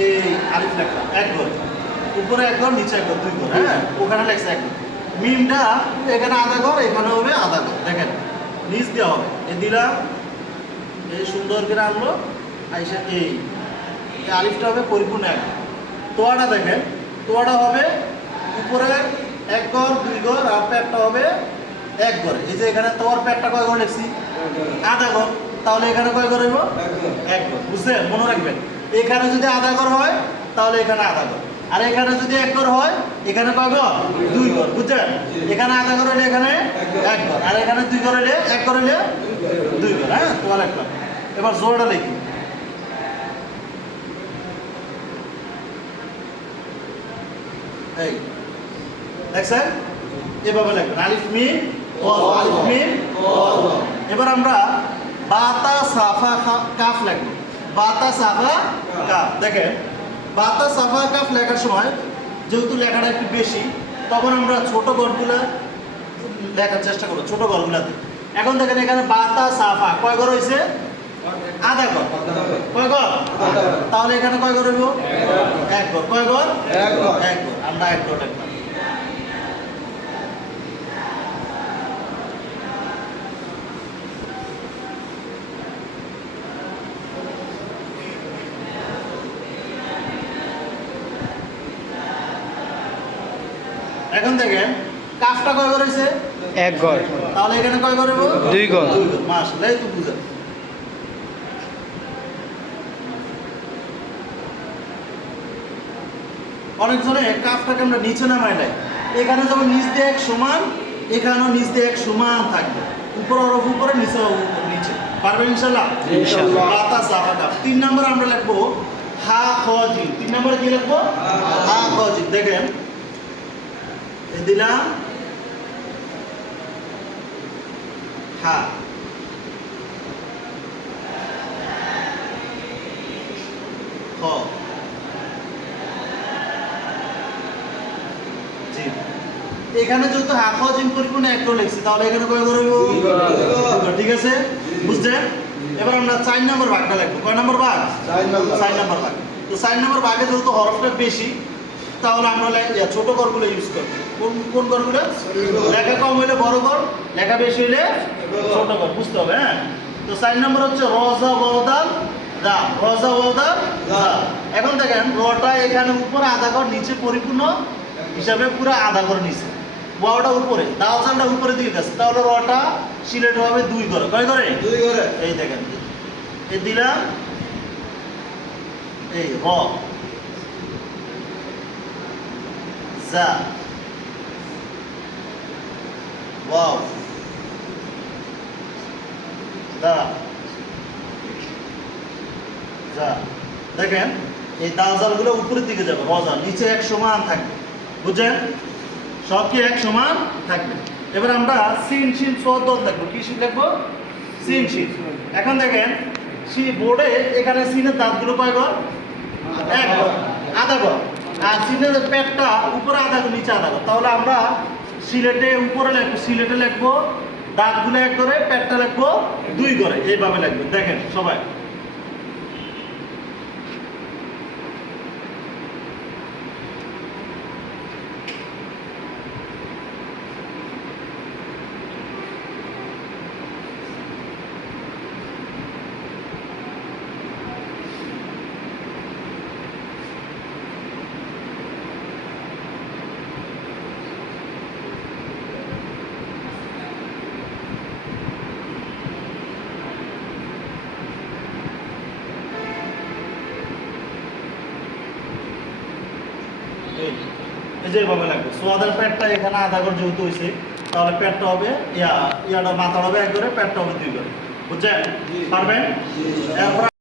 এই আলিফ লেখা এক ঘর, উপরে এক ঘর নিচে এক ঘর, দুই ঘর, হ্যাঁ ওখানে লেখছে এক ঘর। মিমটা এখানে আধা ঘর, এখানে হবে আধা ঘর, দেখেন নিচ দেওয়া হবে। এ দিলাম, এই সুন্দর করে আনলো আইসা, এই আলিফটা হবে পরিপূর্ণ এক। তোয়াটা দেখেন, তোয়াটা হবে উপরে এক ঘর, দুই ঘর, আর পেটটা হবে এক ঘর। এই যে এখানে তোয়ার পেটটা কয় ঘর লিখছি? আধা ঘর। তাহলে এখানে কয় ঘর হইব? এক ঘর। বুঝছেন? মনে রাখবেন, এখানে যদি আধা ঘর হয় তাহলে এখানে আধা ঘর, আর এখানে যদি এক ঘর হয় এখানে কয় ঘর? দুই ঘর। বুঝছেন? এখানে আধা ঘর হইলে এখানে এক ঘর, আর এখানে দুই ঘর হইলে এক ঘর হইলে দুই ঘর। হ্যাঁ, তোয়া লিখলাম। এবার জোড়াটা লিখি। এই দেখছেন? এভাবে লিখবেন, আলিফ মিম ওয়া, আলিফ মিম ওয়া। এবার আমরা বাতা সাফা কাফ লিখব। বাতা সাফা কাফ। দেখেন, বাতা সাফা কাফ লেখার সময় যেহেতু লেখাটা একটু বেশি, তখন আমরা ছোট গড়গুলা লেখার চেষ্টা করব, ছোট গড়গুলাতে। এখন দেখেন এখানে বাতা সাফা কয় ঘর হয়েছে? আধা ঘর। কয় ঘর? তাহলে এখানে কয় ঘর হইব? এক ঘর। কয় ঘর? এক ঘর। আমরা এক ঘর লিখলাম। এখন দেখেন কাফটা কয় ঘর হইছে? এক ঘর। তাহলে এখানে কয় ঘর হইব? দুই ঘর। মাশাআল্লাহ, এই তো বুঝা। অনেকজনে কাফটাকে আমরা নিচে নামাই নাই, এখানে যখন নিচ দিয়ে এক সমান, এখানেও নিচ দিয়ে এক সমান থাকবে, উপর অরফ উপরে, নিচে নিচে। পারবেন ইনশাআল্লাহ? ইনশাআল্লাহ। বাতা সাফা কাফ। 3 নম্বরে আমরা লিখবো হা খ জিম। 3 নম্বরে কি লিখবো? হা খ জিম। দেখেন, এই দিলাম হা, খ, জিম। এখানে যেহেতু হা খ জিম পরিপূর্ণ এক করে লিখছি, তাহলে এখানে কয় ঘর হইব? দুই ঘর। ঠিক আছে, বুঝছেন? এবার আমরা 4 নম্বর ভাগটা লিখবো। কয় নম্বর ভাগ? 4 নম্বর ভাগ। তো 4 নম্বর ভাগে যেহেতু হরফটা বেশি, তাহলে আমরা ছোট ঘরগুলো ইউজ করবো। কোন ঘরগুলো? লেখা কম হইলে বড় ঘর, লেখা বেশি হইলে ছোট ঘর। বুঝতে হবে, হ্যাঁ? তো 4 নম্বর হচ্ছে রজা ওয়াদাল দাম। রজা ওয়াদাল দাম। এখন দেখেন, রটা এখানে উপরে আধা ঘর, নিচে পরিপূর্ণ হিসাবে পুরো আধা ঘর নিচে, ওয়াওটা উপরে, দাওজানটা উপরে দিকে গেছে, তাহলে রটা সিলেট হবে দুই ঘরে। কয় ঘরে? দুই ঘরে। এই দেখেন, এই দিলাম, এই র, যা, ওয়াও, দা, যা। দেখেন এই দালজালগুলো উপরের দিকে যাবে, রজা নিচে এক সমান থাকবে। বুঝছেন? সব কি এক সমান থাকবে। এবার আমরা সিন শিন সদ লিখবো। কি শিন লিখবো? সিন শিন। এখন দেখেন, বোর্ডে এখানে সিনের দাঁতগুলো কয় ঘর? এক ঘর, আধা ঘর। আর সিনের পেটটা উপরে আধা ঘর, নিচে আধা ঘর। তাহলে আমরা সিলেটে উপরে লিখবো, সিলেটে লিখবো দাঁতগুলো এক ঘরে, পেটটা লিখবো দুই ঘরে। এইভাবে লিখবেন। দেখেন সবাই, এই যে এইভাবে লাগবে। সোয়াদের পেটটা এখানে আধা ঘর যেহেতু হয়েছে, তাহলে পেটটা হবে ইয়াটা মাথা হবে এক ঘরে, পেটটা হবে দুই ঘরে। বুঝছেন? পারবেন? এরপর